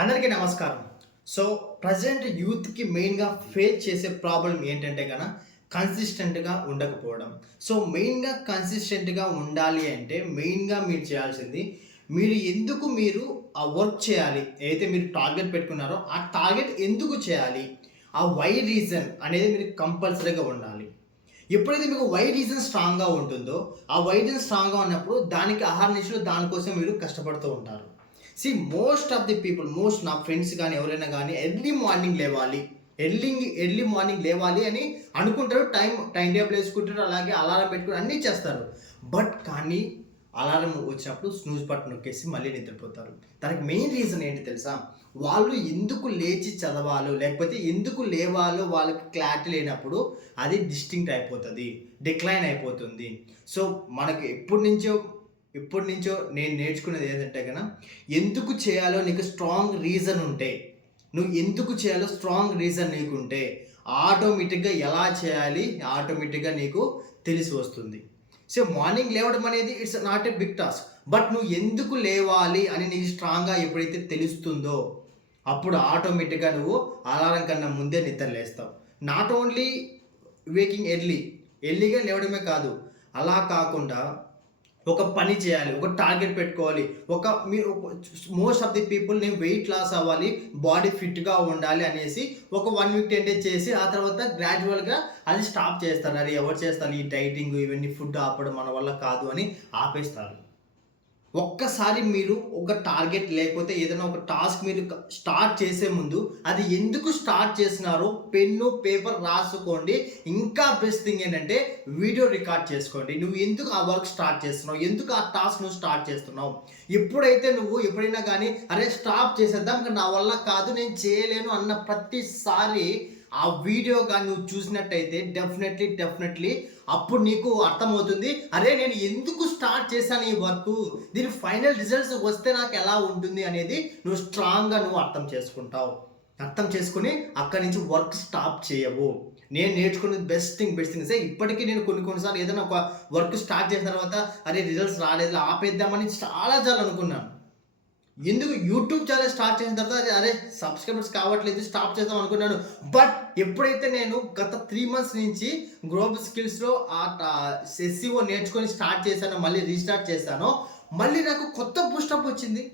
అందరికీ నమస్కారం. So present యూత్కి మెయిన్గా ఫేస్ చేసే ప్రాబ్లం ఏంటంటే కనుక కన్సిస్టెంట్గా ఉండకపోవడం. సో మెయిన్గా కన్సిస్టెంట్గా ఉండాలి అంటే మెయిన్గా మీరు చేయాల్సింది మీరు ఎందుకు మీరు ఆ వర్క్ చేయాలి ఏదైతే మీరు టార్గెట్ పెట్టుకున్నారో ఆ టార్గెట్ ఎందుకు చేయాలి ఆ వై రీజన్ అనేది మీరు కంపల్సరీగా ఉండాలి. ఎప్పుడైతే మీకు వై రీజన్ స్ట్రాంగ్గా ఉంటుందో ఆ వై రీజన్ స్ట్రాంగ్గా ఉన్నప్పుడు దానికి ఆహార నిశలు దానికోసం మీరు కష్టపడుతూ ఉంటారు. See most of the people most నా ఫ్రెండ్స్ కానీ ఎవరైనా కానీ ఎర్లీ మార్నింగ్ లేవాలి. ఎర్లీ ఎర్లీ మార్నింగ్ లేవాలి అని అనుకుంటారు. టైం టైం టేబుల్ వేసుకుంటారు. అలాగే అలారం పెట్టుకుని అన్నీ చేస్తారు. బట్ కానీ అలారం వచ్చినప్పుడు స్నూజ్ బటన్ నొక్కేసి మళ్ళీ నిద్రపోతారు. దానికి మెయిన్ రీజన్ ఏంటి తెలుసా? వాళ్ళు ఎందుకు లేచి చదవాలో లేకపోతే ఎందుకు లేవాలో వాళ్ళకి క్లారిటీ లేనప్పుడు అది డిస్టింక్ట్ అయిపోతుంది డిక్లైన్ అయిపోతుంది. సో మనకి ఎప్పటి నుంచో ఇప్పటి నుంచో నేను నేర్చుకునేది ఏంటంటే కన్నా ఎందుకు చేయాలో నీకు స్ట్రాంగ్ రీజన్ ఉంటే నువ్వు ఎందుకు చేయాలో స్ట్రాంగ్ రీజన్ నీకు ఉంటే ఆటోమేటిక్గా ఎలా చేయాలి ఆటోమేటిక్గా నీకు తెలిసి వస్తుంది. సో మార్నింగ్ లేవడం అనేది it's not a big task but నువ్వు ఎందుకు లేవాలి అని నీకు స్ట్రాంగ్గా ఎప్పుడైతే తెలుస్తుందో అప్పుడు ఆటోమేటిక్గా నువ్వు అలారం కన్నా ముందే నిద్ర లేస్తావు. నాట్ ఓన్లీ వేకింగ్ ఎర్లీ ఎర్లీగా లేవడమే కాదు అలా కాకుండా ఒక పని చేయాలి ఒక టార్గెట్ పెట్టుకోవాలి. ఒక మీరు మోస్ట్ ఆఫ్ ది పీపుల్ నేను వెయిట్ లాస్ అవ్వాలి బాడీ ఫిట్గా ఉండాలి అనేసి ఒక వన్ వీక్ టెన్ డేస్ చేసి ఆ తర్వాత గ్రాడ్యువల్గా అది స్టాప్ చేస్తారు. అది ఎవరు చేస్తారు? ఈ డైటింగ్ ఇవన్నీ ఫుడ్ ఆపడం మన వల్ల కాదు అని ఆపేస్తారు. ఒక్కసారి మీరు ఒక టార్గెట్ లేకపోతే ఏదైనా ఒక టాస్క్ మీరు స్టార్ట్ చేసే ముందు అది ఎందుకు స్టార్ట్ చేసినారో పెన్ను పేపర్ రాసుకోండి. ఇంకా బెస్ట్ థింగ్ ఏంటంటే వీడియో రికార్డ్ చేసుకోండి. నువ్వు ఎందుకు ఆ వర్క్ స్టార్ట్ చేస్తున్నావు? ఎందుకు ఆ టాస్క్ నువ్వు స్టార్ట్ చేస్తున్నావు? ఎప్పుడైతే నువ్వు ఎప్పుడైనా కానీ అరే స్టాప్ చేసేద్దాం ఇంకా నా వల్ల కాదు నేను చేయలేను అన్న ప్రతిసారి ఆ వీడియో కానీ నువ్వు చూసినట్టయితే డెఫినెట్లీ డెఫినెట్లీ అప్పుడు నీకు అర్థమవుతుంది. అరే నేను ఎందుకు స్టార్ట్ చేశాను ఈ వర్క్? దీని ఫైనల్ రిజల్ట్స్ వస్తే నాకు ఎలా ఉంటుంది అనేది నువ్వు స్ట్రాంగ్గా నువ్వు అర్థం చేసుకుంటావు. అర్థం చేసుకుని అక్కడి నుంచి వర్క్ స్టాప్ చేయవు. నేను నేర్చుకున్నది best thing best thing say ఇప్పటికీ నేను కొన్ని కొన్నిసార్లు ఏదైనా ఒక వర్క్ స్టార్ట్ చేసిన తర్వాత అరే రిజల్ట్స్ రాలేదు ఆపేద్దామని చాలా చాలా అనుకున్నాను. ఎందుకు యూట్యూబ్ ఛానల్ స్టార్ట్ చేసిన తర్వాత అరే సబ్స్క్రైబర్స్ కావట్లేదు స్టాప్ చేద్దాం అనుకున్నాను. బట్ ఎప్పుడైతే నేను గత త్రీ మంత్స్ నుంచి గ్రోబల్ స్కిల్స్లో ఆ ఎస్సీఓ నేర్చుకొని స్టార్ట్ చేశానో మళ్ళీ రీస్టార్ట్ చేశానో మళ్ళీ నాకు కొత్త బూస్టప్ వచ్చింది.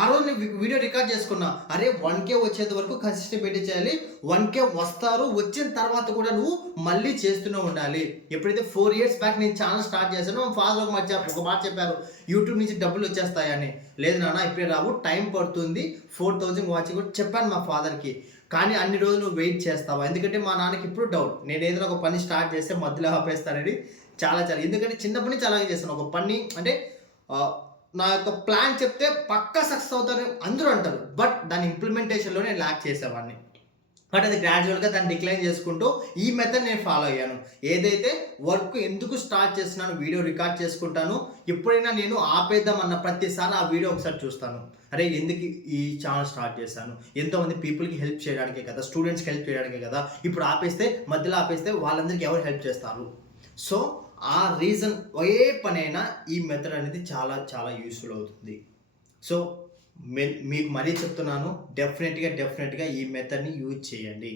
ఆ రోజు నేను వీడియో రికార్డ్ చేసుకున్నా. అరే వన్ కే వచ్చేంత వరకు కన్సిస్టెంట్ పెట్టి చేయాలి. వన్ కే వస్తారు. వచ్చిన తర్వాత కూడా నువ్వు మళ్ళీ చేస్తూనే ఉండాలి. ఎప్పుడైతే ఫోర్ ఇయర్స్ బ్యాక్ నేను ఛానల్ స్టార్ట్ చేశానో మా ఫాదర్ ఒక మాట ఒక మాట చెప్పారు. యూట్యూబ్ నుంచి డబ్బులు వచ్చేస్తాయని. లేదు నాన్న ఇప్పుడే రావు. టైం పడుతుంది. ఫోర్ థౌజండ్ వాచింగ్ కూడా చెప్పాను మా ఫాదర్కి కానీ అన్ని రోజులు నువ్వు వెయిట్ చేస్తావా? ఎందుకంటే మా నాన్నకి ఇప్పుడు డౌట్ నేను ఏదైనా ఒక పని స్టార్ట్ చేస్తే మధ్యలో ఆపేస్తానని చాలా చాలా ఎందుకంటే చిన్నప్పటి నుంచి అలాగే చేస్తాను. ఒక పని అంటే నా యొక్క ప్లాన్ చెప్తే పక్కా సక్సెస్ అవుతారని అందరూ అంటారు. బట్ దాని ఇంప్లిమెంటేషన్లో నేను ల్యాక్ చేసేవాడిని. బట్ అది గ్రాడ్యువల్గా దాన్ని డిక్లైన్ చేసుకుంటూ ఈ మెథడ్ నేను ఫాలో అయ్యాను. ఏదైతే వర్క్ ఎందుకు స్టార్ట్ చేస్తున్నాను వీడియో రికార్డ్ చేసుకుంటాను ఎప్పుడైనా నేను ఆపేద్దాం అన్న ప్రతిసారి ఆ వీడియో ఒకసారి చూస్తాను. అరే ఎందుకు ఈ ఛానల్ స్టార్ట్ చేశాను? ఎంతోమంది పీపుల్కి హెల్ప్ చేయడానికే కదా స్టూడెంట్స్కి హెల్ప్ చేయడానికే కదా. ఇప్పుడు ఆపేస్తే మధ్యలో ఆపేస్తే వాళ్ళందరికీ ఎవరు హెల్ప్ చేస్తారు? సో ఆ రీజన్ ఏ పనైనా ఈ మెథడ్ అనేది చాలా చాలా యూస్ఫుల్ అవుతుంది. సో మీకు మరీ చెప్తున్నాను డెఫినెట్గా డెఫినెట్గా ఈ మెథడ్ని యూజ్ చేయండి.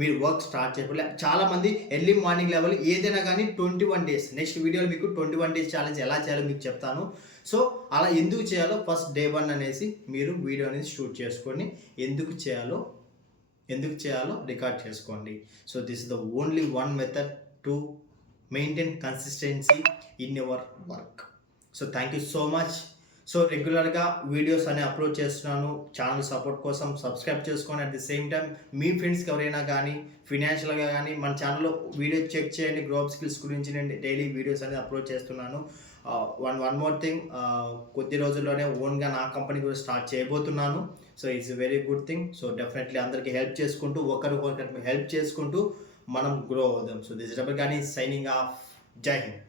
మీరు వర్క్ స్టార్ట్ చేయకుండా చాలామంది ఎర్లీ మార్నింగ్ లెవెల్ ఏదైనా కానీ ట్వంటీ వన్ డేస్ నెక్స్ట్ వీడియోలో మీకు ట్వంటీ వన్ డేస్ ఛాలెంజ్ ఎలా చేయాలో మీకు చెప్తాను. సో అలా ఎందుకు చేయాలో ఫస్ట్ డే వన్ అనేసి మీరు వీడియో అనేది షూట్ చేసుకొని ఎందుకు చేయాలో ఎందుకు చేయాలో రికార్డ్ చేసుకోండి. So this the only one method to maintain consistency in your work so thank you so much so రెగ్యులర్గా వీడియోస్ అనే అప్లోడ్ చేస్తున్నాను. ఛానల్ సపోర్ట్ కోసం సబ్స్క్రైబ్ చేసుకొని అట్ ది సేమ్ టైం మీ ఫ్రెండ్స్కి ఎవరైనా కానీ ఫినాన్షియల్గా కానీ మన ఛానల్లో వీడియో చెక్ చేయండి. గ్రోప్ స్కిల్స్ గురించి నేను డైలీ వీడియోస్ అనేది అప్లోడ్ చేస్తున్నాను. వన్ వన్ మోర్ థింగ్ కొద్ది రోజుల్లోనే ఓన్గా నా కంపెనీ కూడా స్టార్ట్ చేయబోతున్నాను. So it's very good thing so definitely అందరికీ హెల్ప్ చేసుకుంటూ ఒకరికొకరికి హెల్ప్ చేసుకుంటూ మనం గ్రో అవుదాం. సో దిస్ రబర్ కానీ సైనింగ్ ఆఫ్ జై హింద్